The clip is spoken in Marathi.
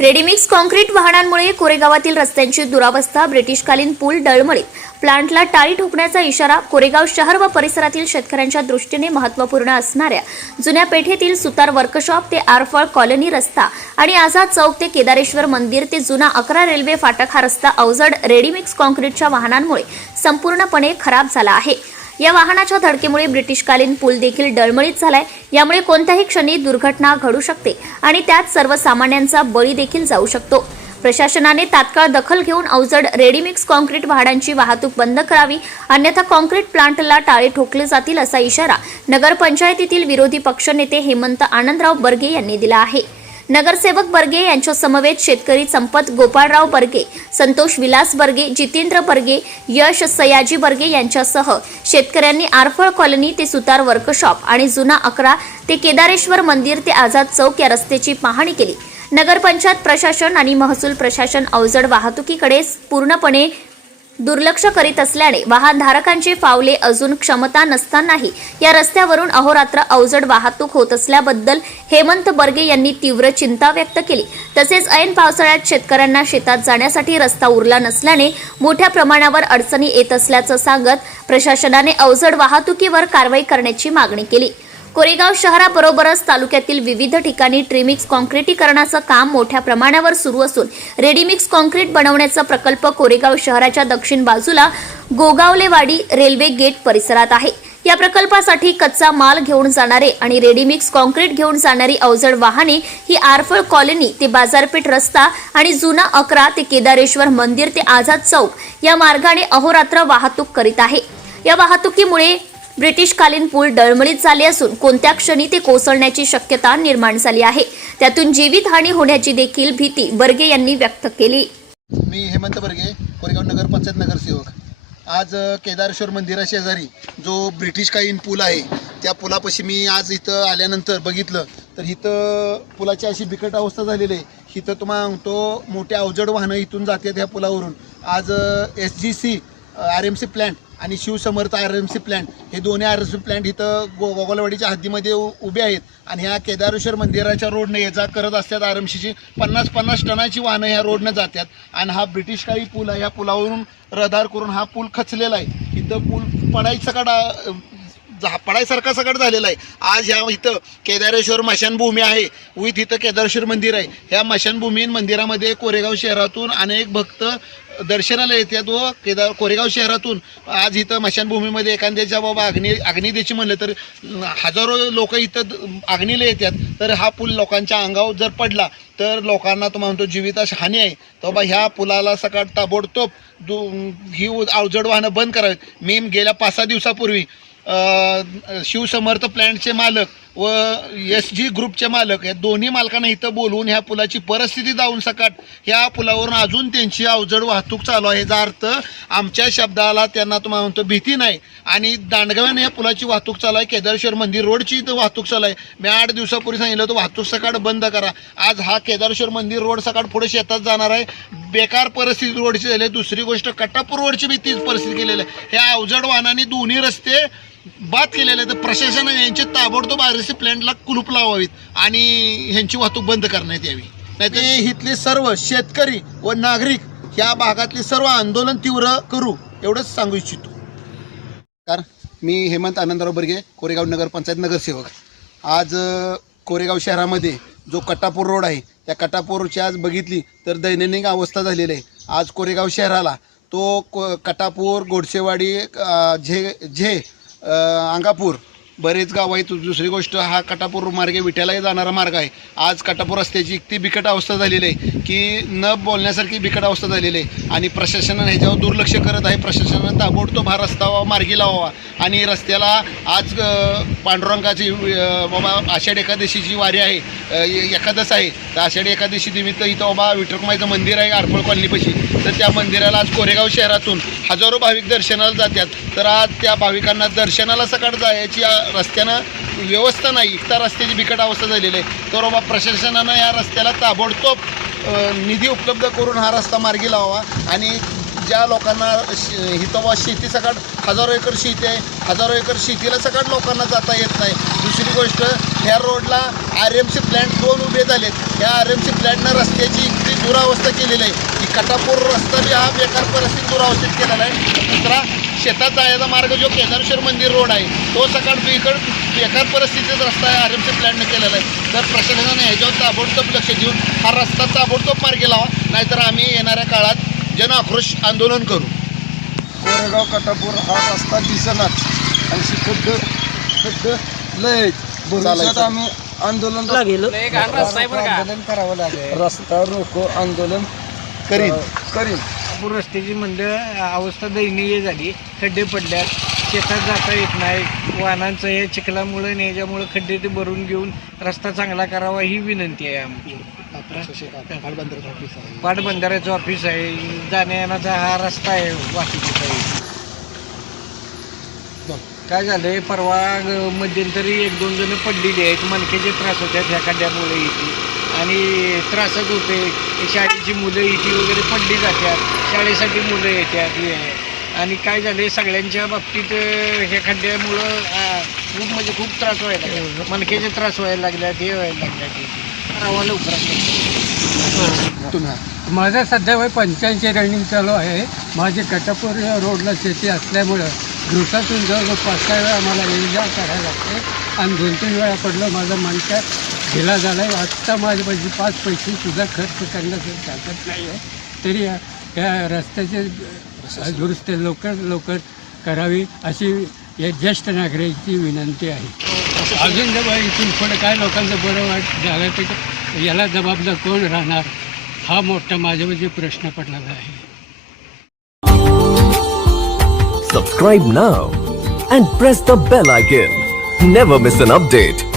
रेडीमिक्स कॉन्क्रीट वाहनांमुळे कोरेगावातील रस्त्यांची दुरावस्था ब्रिटिशकालीन पूल डळमळीत. प्लांटला टाळी ठोकण्याचा इशारा कोरेगाव शहर व परिसरातील शेतकऱ्यांच्या दृष्टीने महत्त्वपूर्ण असणाऱ्या. जुन्या पेठेतील सुतार वर्कशॉप ते आरफळ कॉलनी रस्ता आणि आझाद चौक ते केदारेश्वर मंदिर ते जुना अकरा रेल्वे फाटक हा रस्ता अवजड रेडीमिक्स कॉन्क्रीटच्या वाहनांमुळे संपूर्णपणे खराब झाला आहे. या वाहनाच्या धडकेमुळे ब्रिटिशकालीन पूल देखील डळमळीत झालाय. यामुळे कोणत्याही क्षणी दुर्घटना घडू शकते आणि त्यात सर्वसामान्यांचा बळी देखील जाऊ शकतो. प्रशासनाने तात्काळ दखल घेऊन अवजड रेडीमिक्स कॉन्क्रीट वाहनांची वाहतूक बंद करावी अन्यथा कॉन्क्रीट प्लांटला टाळे ठोकले जातील असा इशारा नगरपंचायतीतील विरोधी पक्षनेते हेमंत आनंदराव बर्गे यांनी दिला आहे. नगरसेवक बर्गे यांच्या समवेत शेतकरी संपत गोपाळराव बर्गे संतोष विलास बर्गे जितेंद्र बर्गे यश सयाजी बर्गे यांच्यासह शेतकऱ्यांनी आरफळ कॉलनी ते सुतार वर्कशॉप आणि जुना अकरा ते केदारेश्वर मंदिर ते आझाद चौक या रस्त्याची पाहणी केली. नगरपंचायत प्रशासन आणि महसूल प्रशासन अवजड वाहतुकीकडे पूर्णपणे दुर्लक्ष करीत असल्याने वाहनधारकांचे फावले अजून क्षमता नसतानाही या रस्त्यावरून अहोरात्र अवजड वाहतूक होत असल्याबद्दल हेमंत बर्गे यांनी तीव्र चिंता व्यक्त केली. तसेच ऐन पावसाळ्यात शेतकऱ्यांना शेतात जाण्यासाठी रस्ता उरला नसल्याने मोठ्या प्रमाणावर अडचणी येत असल्याचं सांगत प्रशासनाने अवजड वाहतुकीवर कारवाई करण्याची मागणी केली. कोरेगाव शहराबरोबरच तालुक्यातील विविध ठिकाणी ट्रिमिक्स कॉन्क्रिटीकरणाचं काम मोठ्या प्रमाणावर सुरू असून रेडीमिक्स कॉन्क्रीट बनवण्याचा प्रकल्प कोरेगाव शहराच्या दक्षिण बाजूला गोगावलेवाडी रेल्वे गेट परिसरात आहे. या प्रकल्पासाठी कच्चा माल घेऊन जाणारे आणि रेडीमिक्स कॉन्क्रीट घेऊन जाणारी अवजड वाहने ही आरफळ कॉलनी ते बाजारपेठ रस्ता आणि जुना अकरा ते केदारेश्वर मंदिर ते आझाद चौक या मार्गाने अहोरात्र वाहतूक करीत आहे. या वाहतुकीमुळे ब्रिटिशकालीन पूल डळमळीत झाले असून कोणत्या क्षणी ते कोसळण्याची शक्यता निर्माण झाली आहे? त्यातून जीवितहानी होण्याची देखील भीती बर्गे यांनी व्यक्त केली. मी हेमंत बर्गे कोरेगाव नगर पंचायत नगरसेवक. आज केदारेश्वर मंदिरा शेजारी जो ब्रिटिशकालीन पूल आहे त्या पुलापाशी मी आज इथं आल्यानंतर बघितलं. तर इथं पुलाची अशी बिकट अवस्था झालेली आहे. इथं तुम्हाला सांगतो मोठ्या अवजड वाहनं इथून जाते ह्या पुलावरून. आज S G C R M C plant आणि Shivsamarth R M C plant हे दोन्ही आर एम सी प्लॅन्ट इथं गो गोगोलवाडीच्या हद्दीमध्ये उभे आहेत. आणि ह्या केदारेश्वर मंदिराच्या रोडनं ये जा करत असतात आर एम सीची पन्नास पन्नास टनाची वाहनं ह्या रोडनं जातात. आणि हा ब्रिटिश काही पूल आहे. ह्या पुलावरून रदार करून हा पूल खचलेला आहे. इथं पूल पडायचं सकाळ झापडायसारखा सगळं झालेला आहे. आज ह्या इथं केदारेश्वर मशानभूमी आहे. विथ इथं केदारेश्वर मंदिर आहे. ह्या मशानभूमी मंदिरामध्ये कोरेगाव शहरातून अनेक भक्त दर्शनाला येतात व केदार कोरेगाव शहरातून आज इथं मशानभूमीमध्ये एखाद्याच्या बाबा अग्नी अग्निदेशी म्हणलं तर हजारो लोक इथं अग्नीला येतात. तर हा पूल लोकांच्या अंगावर जर पडला तर लोकांना तो म्हणतो जीविताश हानी आहे. तर बाबा ह्या पुलाला सकाळ ताबडतोब दु ही अवजड वाहनं बंद करावीत. मी गेल्या पाच सहा दिवसापूर्वी शिवसमर्थ प्लॅन्टचे मालक व एस जी ग्रुपचे मालक या दोन्ही मालकांना इथं बोलवून ह्या पुलाची परिस्थिती जाऊन सकाट ह्या पुलावरून अजून त्यांची अवजड वाहतूक चालू आहे. याचा अर्थ आमच्या शब्दाला त्यांना तुम्हाला म्हणतो भीती नाही. आणि दांडगाव्याने ह्या पुलाची वाहतूक चालू आहे. केदारेश्वर मंदिर रोडची इथं वाहतूक चालू आहे. मी आठ दिवसापूर्वी सांगितलं होतं वाहतूक सकाळ बंद करा. आज हा केदारेश्वर मंदिर रोड सकाळ पुढे शेतात जाणार आहे. बेकार परिस्थिती रोडची झाली आहे. दुसरी गोष्ट कट्टापूर रोडची बी तीच परिस्थिती केलेली आहे. ह्या अवजड वाहनांनी दोन्ही रस्ते बाद केलेले आहेत तर प्रशासनाने यांचे ताबडतोब आर एस प्लॅन्टला कुलूप लावावीत आणि ह्यांची वाहतूक बंद करण्यात यावी. नाहीतर इथले सर्व शेतकरी व नागरिक ह्या भागातले सर्व आंदोलन तीव्र करू एवढंच सांगू इच्छितो. कारण मी हेमंत आनंदराव बर्गे कोरेगाव नगर पंचायत नगरसेवक. आज कोरेगाव शहरामध्ये जो कट्टापूर रोड आहे त्या कट्टापूरची आज बघितली तर दैनंदिन अवस्था झालेली आहे. आज कोरेगाव शहराला तो को कटापूर गोडसेवाडी झे झे अंगापूर. बरेच गाव आहेत. दुसरी गोष्ट हा कटापूर मार्गे विट्यालाही जाणारा मार्ग आहे. आज कटापूर रस्त्याची इतकी बिकट अवस्था झालेली आहे की न बोलण्यासारखी बिकट अवस्था झालेली आहे. आणि प्रशासनानं ह्याच्यावर दुर्लक्ष करत आहे. प्रशासनानं ताबडतोब हा रस्ता मार्गी लावावा. आणि रस्त्याला आज पांडुरंगाची बाबा आषाढ एकादशीची वारी आहे एखादच आहे. तर आषाढी एकादशी निमित्त इथं बाबा विठ्ठलमाईचं मंदिर आहे आरफळ कॉलनीपाशी. तर त्या मंदिराला आज कोरेगाव शहरातून हजारो भाविक दर्शनाला जातात. तर आज त्या भाविकांना दर्शनाला सकाळ जायची रस्त्यानं व्यवस्था नाही. इकता रस्त्याची बिकट अवस्था झालेली आहे. तर बाबा प्रशासनानं या रस्त्याला ताबडतोब निधी उपलब्ध करून हा रस्ता मार्गी लावावा. आणि ज्या लोकांना हितवा शेती सकाळ हजारो एकर शेती आहे. हजारो एकर शेतीला सकाळ लोकांना जाता येत नाही. दुसरी गोष्ट ह्या रोडला आर एम सी प्लॅन्ट दोन उभे झालेत. या आर एम सी प्लॅन्टनं रस्त्याची इतकी दुरावस्था केलेली आहे. की कटापूर रस्ता बी हा बेकार परिस्थिती दुरावस्थेत केलेला आहे. दुसरा शेतात जायचा मार्ग जो केदारेश्वर मंदिर रोड आहे तो सकाळ बिकड बेकार परिस्थितीत रस्ता आहे आर एम सी प्लॅन्टनं केलेला आहे. तर प्रशासनाने ह्याच्यावर ताबडतोब लक्ष देऊन हा रस्ता ताबडतोब मार्गी लावा नाहीतर आम्ही येणाऱ्या काळात जन आक्रोश आंदोलन करू. कोरेगाव कटापूर हा रस्ता दिसनाच. आणि खड्ड खड्ड लय. भविष्यात. आम्ही आंदोलन आंदोलन करावं लागेल. रस्ता रोको आंदोलन करीन. करीन. नागपूर रस्त्याची म्हणलं अवस्था दयनीय झाली. खड्डे पडल्यात. शेतात जाता येत नाही. वाहनांचं हे चिखलामुळं आणि याच्यामुळं खड्डे ते भरून घेऊन रस्ता चांगला करावा ही विनंती आहे आमची. पाटबंधाऱ्याचं ऑफिस आहे. जाण्या येण्याचा हा रस्ता आहे वाहतुकीचा. काय झालंय? परवा ग- मध्यंतरी एक दोन जण पडलेली आहेत. मनकेचे त्रास होतात ह्या खड्ड्यामुळे इथे. आणि त्रासच होते शाळेची मुलं इथे वगैरे पडली जातात. शाळेसाठी मुलं येतात. आहे. आणि काय झालंय सगळ्यांच्या बाबतीत हे खड्ड्यामुळं खूप म्हणजे खूप त्रास व्हायला लागला. मनकेचे त्रास व्हायला लागल्यात हे व्हायला लागल्यात. इथे करावा लवकरात तुम्हाला माझं सध्या वय पंच्याऐंशी रनिंग चालू आहे. माझी कटापूर रोडला शेती असल्यामुळं दिवसातून जवळजवळ पाच सहा वेळा आम्हाला ये जा करायला लागते. आणि दोन तीन वेळा पडलं माझं मनक्या दिला झाला आहे आत्ता माझ्यापाशी पाच पैसे सुद्धा खर्च करण्याचं ताकद नाही आहे. तरी या रस्त्याचे दुरुस्ती लवकर लवकर करावी अशी या ज्येष्ठ नागरिकांची विनंती आहे. अजून जेव्हा इथून पुढे काय लोकांचं बरं वाट झालं ते याला जबाबदार कोण राहणार? हा मोठा माझ्यामध्ये प्रश्न पडलेला आहे. Subscribe now and press the bell icon never miss an update